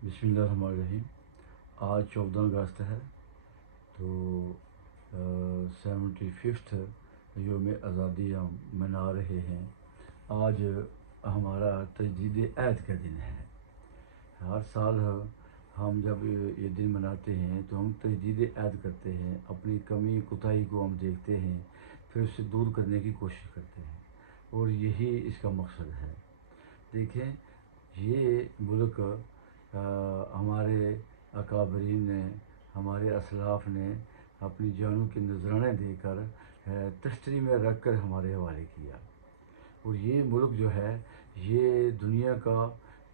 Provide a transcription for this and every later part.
बिस्मिल्लाहिर्रहमानिर्रहीम। आज 14 अगस्त है, तो 75th योम आज़ादी हम मना रहे हैं। आज हमारा तजदीद अहद का दिन है। हर साल हम जब ये दिन मनाते हैं तो हम तजदीद अहद करते हैं, अपनी कमी कोताही को हम देखते हैं, फिर उससे दूर करने की कोशिश करते हैं, और यही इसका मकसद है। देखें, ये मुल्क हमारे अकाबरीन ने, हमारे असलाफ़ ने अपनी जानों के नजराने देकर तश्तरी में रख कर हमारे हवाले किया। और ये मुल्क जो है, ये दुनिया का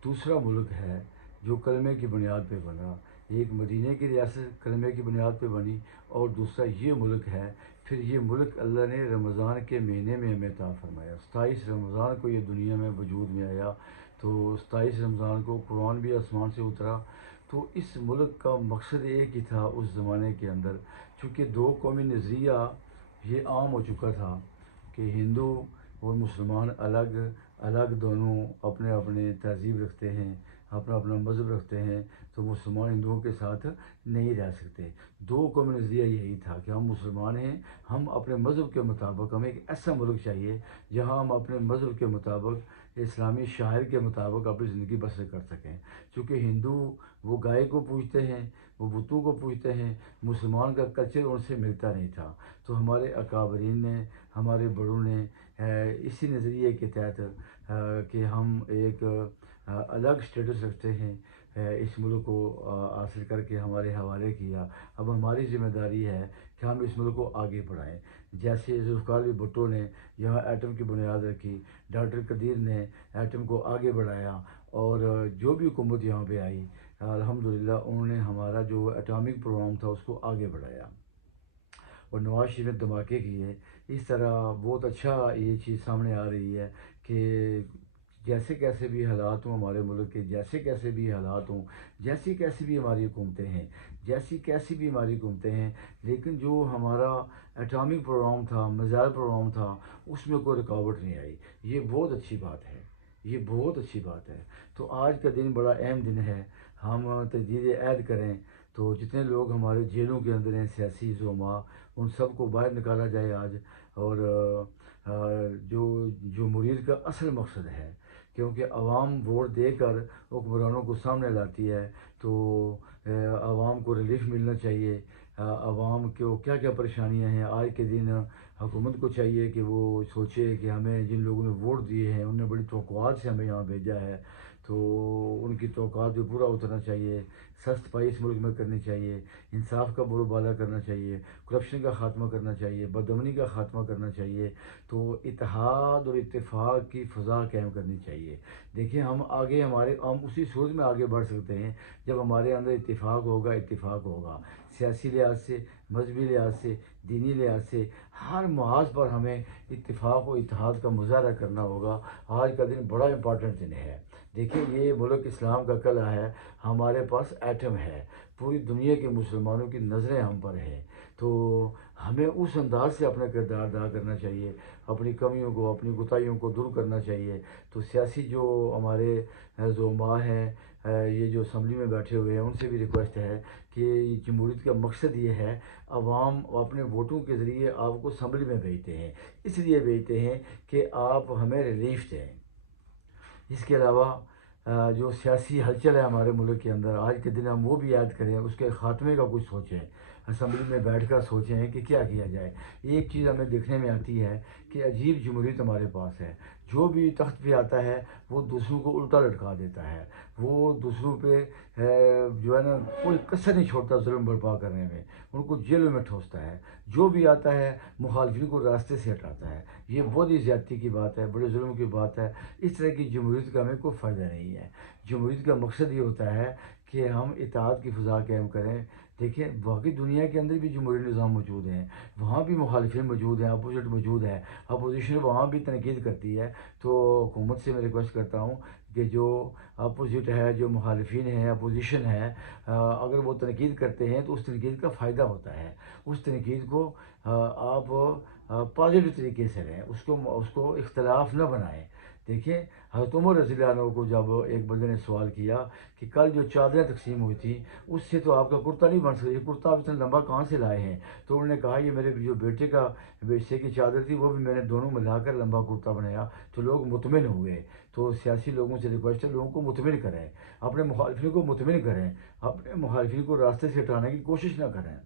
दूसरा मुल्क है जो कलमे की बुनियाद पे बना। एक मदीने की रियासत कलमे की बुनियाद पे बनी, और दूसरा ये मुल्क है। फिर ये मुल्क अल्लाह ने रमज़ान के महीने में हमें अता फरमाया। 27 रमज़ान को ये दुनिया में वजूद में आया। तो 27 रमज़ान को कुरान भी आसमान से उतरा। तो इस मुल्क का मकसद एक ही था उस ज़माने के अंदर, चूँकि दो कौमी नज़रिया ये आम हो चुका था कि हिंदू और मुसलमान अलग अलग, दोनों अपने अपने तहज़ीब रखते हैं, अपना अपना मज़हब रखते हैं, तो मुसलमान हिंदुओं के साथ नहीं रह सकते। दो कौमी नज़रिया यही था कि हम मुसलमान हैं, हम अपने मज़हब के मुताबिक, हमें एक ऐसा मुल्क चाहिए जहाँ हम अपने मज़हब के मुताबिक, इस्लामी शायर के मुताबिक अपनी ज़िंदगी बसर कर सकें। चूँकि हिंदू वो गाय को पूजते हैं, वो बुतों को पूजते हैं, मुसलमान का कल्चर उनसे मिलता नहीं था। तो हमारे अकाबरीन ने, हमारे बड़ों ने इसी नज़रिए के तहत कि हम एक अलग स्टेटस रखते हैं, इस मुल्क को हासिल करके हमारे हवाले किया। अब हमारी ज़िम्मेदारी है कि हम इस मुल्क को आगे बढ़ाएं। जैसे ज़ुल्फ़िकार भुट्टो ने यहाँ एटम की बुनियाद रखी, डॉक्टर कदीर ने एटम को आगे बढ़ाया, और जो भी हुकूमत यहाँ पे आई, अल्हम्दुलिल्लाह उन्होंने हमारा जो एटॉमिक प्रोग्राम था उसको आगे बढ़ाया, और नवाज शरीफ ने धमाके किए। इस तरह बहुत अच्छा ये चीज़ सामने आ रही है कि जैसे कैसे भी हालात हों हमारे मुल्क के, जैसे कैसे भी हालात हों, जैसी कैसी भी हमारी हुकूमतें हैं, जैसी कैसी भी हमारी हुकूमतें हैं, लेकिन जो हमारा एटॉमिक प्रोग्राम था, मिसाइल प्रोग्राम था, उसमें कोई रुकावट नहीं आई। ये बहुत अच्छी बात है, ये बहुत अच्छी बात है। तो आज का दिन बड़ा अहम दिन है। हम तजदीद अहद करें तो जितने लोग हमारे जेलों के अंदर हैं, सियासी ज़ुमा, उन सब को बाहर निकाला जाए आज। और जो जमहूरियत का असल मकसद है, क्योंकि आवाम वोट देकर हुक्मरानों को सामने लाती है, तो आवाम को रिलीफ मिलना चाहिए। आवाम को क्या क्या परेशानियां हैं आज के दिन, हुकूमत को चाहिए कि वो सोचे कि हमें जिन लोगों ने वोट दिए हैं उन्होंने बड़ी तवक्कुआत से हमें यहाँ भेजा है, तो उनकी तवक्कुआत भी पूरा उतरना चाहिए। सख्त सफाई इस मुल्क में करनी चाहिए, इंसाफ का बोलबाला करना चाहिए, करप्शन का ख़ात्मा करना चाहिए, बदअमनी का ख़ात्मा करना चाहिए। तो इत्तेहाद और इत्तेफाक की फ़ज़ा कायम करनी चाहिए। देखिए, हम उसी सूरत में आगे बढ़ सकते हैं जब हमारे अंदर इत्तेफाक होगा। इत्तेफाक होगा सियासी लिहाज से, मजहबी लिहाज से, दीनी लिहाज से, हर महाज पर हमें इत्तेफाक और इत्तेहाद का मुजाहरा करना होगा। आज का दिन बड़ा इंपॉर्टेंट दिन है। देखिए, ये मुल्क इस्लाम का कला है, हमारे पास एटम है, पूरी दुनिया के मुसलमानों की नज़रें हम पर हैं। तो हमें उस अंदाज से अपना किरदार अदा करना चाहिए, अपनी कमियों को, अपनी कोताहियों को दूर करना चाहिए। तो सियासी जो हमारे ज़ुमा हैं, ये जो असम्बली में बैठे हुए हैं, उनसे भी रिक्वेस्ट है कि जमहूरियत का मकसद ये है, अवाम अपने वोटों के ज़रिए आपको असम्बली में भेजते हैं, इसलिए भेजते हैं कि आप हमें रिलीफ दें। इसके अलावा जो सियासी हलचल है हमारे मुल्क के अंदर, आज के दिन हम वो भी याद करें, उसके ख़ात्मे का कुछ सोचें, असम्बली में बैठकर सोचें कि क्या किया जाए। एक चीज़ हमें देखने में आती है कि अजीब जमहूरियत हमारे पास है। जो भी तख्त पे आता है वो दूसरों को उल्टा लटका देता है, वो दूसरों पे जो है ना, कोई कसर नहीं छोड़ता जुल्म बर्पा करने में, उनको जेलों में ठोसता है। जो भी आता है मुखालफिन को रास्ते से हटाता है। ये बहुत ही ज़्यादती की बात है, बड़े जुल्म की बात है। इस तरह की जमहूरियत का हमें कोई फ़ायदा नहीं है। जमहूरियत का मकसद ये होता है कि हम इत्तेहाद की फ़ज़ा कायम करें। देखिए, बाकी दुनिया के अंदर भी जमहूरी निज़ाम मौजूद हैं, वहाँ भी मुखालिफिन मौजूद हैं, अपोजिट मौजूद है, अपोजिशन वहाँ भी तनकीद करती है। तो हुकूमत से मैं रिक्वेस्ट करता हूँ कि जो अपोजिट है, जो मुखालिफिन है, अपोजिशन है, अगर वो तनकीद करते हैं तो उस तनकीद का फ़ायदा होता है। उस तनकीद को आप पॉजिटिव तरीके से लें, उसको उसको इख्तलाफ न बनाएं। دیکھیں حضرت عمر رضی اللہ عنہ کو جب ایک بندے نے سوال کیا کہ کل جو چادریں تقسیم ہوئی تھی اس سے تو آپ کا کرتا نہیں بن سکتا، یہ کرتا آپ اتنا لمبا کہاں سے لائے ہیں؟ تو انہوں نے کہا یہ میرے جو بیٹے کا حصے کی چادر تھی وہ بھی میں نے دونوں ملا کر لمبا کرتا بنایا، تو لوگ مطمئن ہوئے۔ تو سیاسی لوگوں سے ریکویسٹ ہے لوگوں کو مطمئن کریں، اپنے مخالفین کو مطمئن کریں، اپنے مخالفین کو راستے سے ہٹانے کی کوشش نہ کریں۔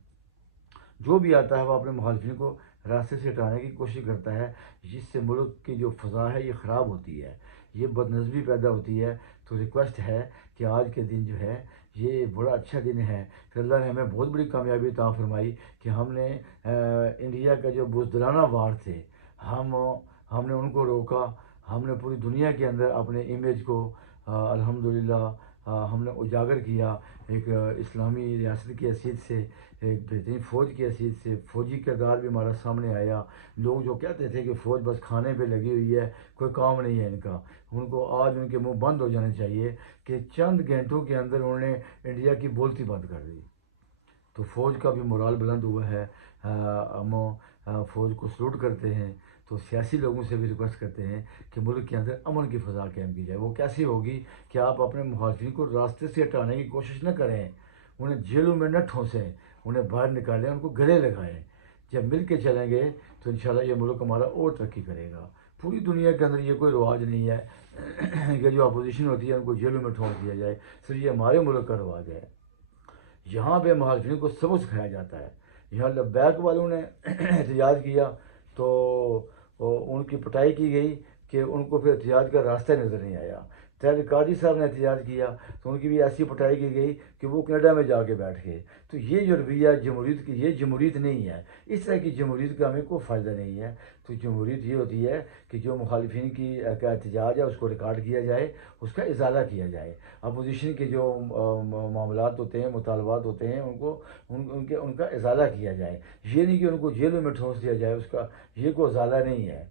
جو بھی آتا ہے وہ اپنے مخالفین کو راستے سے ہٹانے کی کوشش کرتا ہے، جس سے ملک کی جو فضا ہے یہ خراب ہوتی ہے، یہ بدنظمی پیدا ہوتی ہے۔ تو ریکویسٹ ہے کہ آج کے دن جو ہے یہ بڑا اچھا دن ہے کہ اللہ نے ہمیں بہت بڑی کامیابی عطا فرمائی کہ ہم نے انڈیا کا جو بزدلانہ وار تھے ہم نے ان کو روکا، ہم نے پوری دنیا کے اندر اپنے امیج کو الحمدللہ ہم نے اجاگر کیا، ایک اسلامی ریاست کی حیثیت سے، ایک بہترین فوج کی حیثیت سے فوجی کردار بھی ہمارا سامنے آیا۔ لوگ جو کہتے تھے کہ فوج بس کھانے پہ لگی ہوئی ہے، کوئی کام نہیں ہے ان کا، ان کو آج ان کے منہ بند ہو جانے چاہیے کہ چند گھنٹوں کے اندر انہوں نے انڈیا کی بولتی بند کر دی۔ تو فوج کا بھی مورال بلند ہوا ہے، ہم فوج کو سلوٹ کرتے ہیں۔ تو سیاسی لوگوں سے بھی ریکویسٹ کرتے ہیں کہ ملک کے اندر امن کی فضا قائم کی جائے۔ وہ کیسی ہوگی کہ آپ اپنے مخالفین کو راستے سے ہٹانے کی کوشش نہ کریں، انہیں جیلوں میں نہ ٹھونسیں، انہیں باہر نکالیں، ان کو گلے لگائیں۔ جب مل کے چلیں گے تو انشاءاللہ یہ ملک ہمارا اور ترقی کرے گا۔ پوری دنیا کے اندر یہ کوئی رواج نہیں ہے کہ جو اپوزیشن ہوتی ہے ان کو جیلوں میں ٹھونس دیا جائے، صرف یہ ہمارے ملک کا رواج ہے۔ یہاں پہ مہاجرین کو سبق سکھایا جاتا ہے۔ یہاں لبیک والوں نے احتجاج کیا تو ان کی پٹائی کی گئی کہ ان کو پھر احتجاج کا راستہ نظر نہیں آیا۔ طاہر قادری صاحب نے احتجاج کیا تو ان کی بھی ایسی پٹائی کی گئی کہ وہ کینیڈا میں جا کے بیٹھ گئے۔ تو یہ جو رویہ جمہوریت کی، یہ جمہوریت نہیں ہے، اس طرح کی جمہوریت کا ہمیں کوئی فائدہ نہیں ہے۔ تو جمہوریت یہ ہوتی ہے کہ جو مخالفین کا احتجاج ہے اس کو ریکارڈ کیا جائے، اس کا ازالہ کیا جائے، اپوزیشن کے جو معاملات ہوتے ہیں، مطالبات ہوتے ہیں، ان کا ازالہ کیا جائے، یہ نہیں کہ ان کو جیلوں میں ٹھونس دیا جائے، اس کا یہ کوئی ازالہ نہیں ہے۔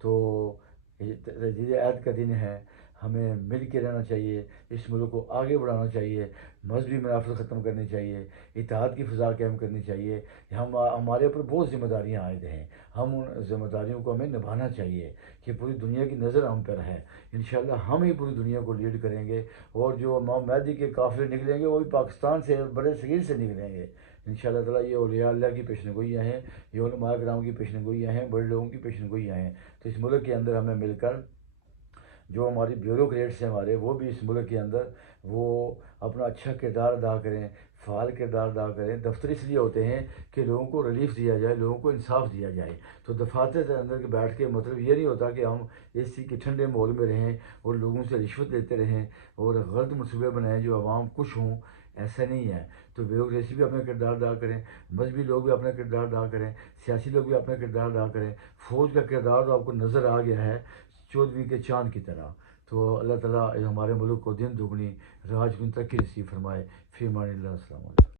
تو تجدید عہد کا دن ہے، ہمیں مل کے رہنا چاہیے، اس ملک کو آگے بڑھانا چاہیے، مذہبی منافرت ختم کرنی چاہیے، اتحاد کی فضا قائم کرنی چاہیے۔ ہمارے اوپر بہت ذمہ داریاں عائد ہیں، ہم ان ذمہ داریوں کو ہمیں نبھانا چاہیے کہ پوری دنیا کی نظر ہم پر ہے۔ انشاءاللہ ہم ہی پوری دنیا کو لیڈ کریں گے، اور جو امام مہدی کے قافلے نکلیں گے وہ بھی پاکستان سے، بڑے صغیر سے نکلیں گے انشاءاللہ تعالیٰ۔ یہ اولیاء اللہ کی پیشن گوئیاں ہیں، یہ علماء کرام کی پیشن گوئیاں ہیں، بڑے لوگوں کی پیشن گوئیاں ہیں۔ تو اس ملک کے اندر ہمیں مل کر، جو ہماری بیوروکریٹس ہیں ہمارے، وہ بھی اس ملک کے اندر وہ اپنا اچھا کردار ادا کریں، فعال کردار ادا کریں۔ دفتر اس لیے ہوتے ہیں کہ لوگوں کو ریلیف دیا جائے، لوگوں کو انصاف دیا جائے۔ تو دفاتر کے اندر بیٹھ کے مطلب یہ نہیں ہوتا کہ ہم اسی کے ٹھنڈے ماحول میں رہیں اور لوگوں سے رشوت لیتے رہیں اور غلط منصوبے بنائیں جو عوام خوش ہوں، ایسا نہیں ہے۔ تو بیوروکریسی بھی اپنا کردار ادا کریں، مذہبی لوگ بھی اپنا کردار ادا کریں، سیاسی لوگ بھی اپنا کردار ادا کریں۔ فوج کا کردار تو آپ کو نظر آ گیا ہے 14ویں کے چاند کی طرح۔ تو اللہ تعالیٰ ہمارے ملک کو دن دگنی رات چگنی ترقی نصیب فرمائے۔ فی امان اللہ، السلام علیکم۔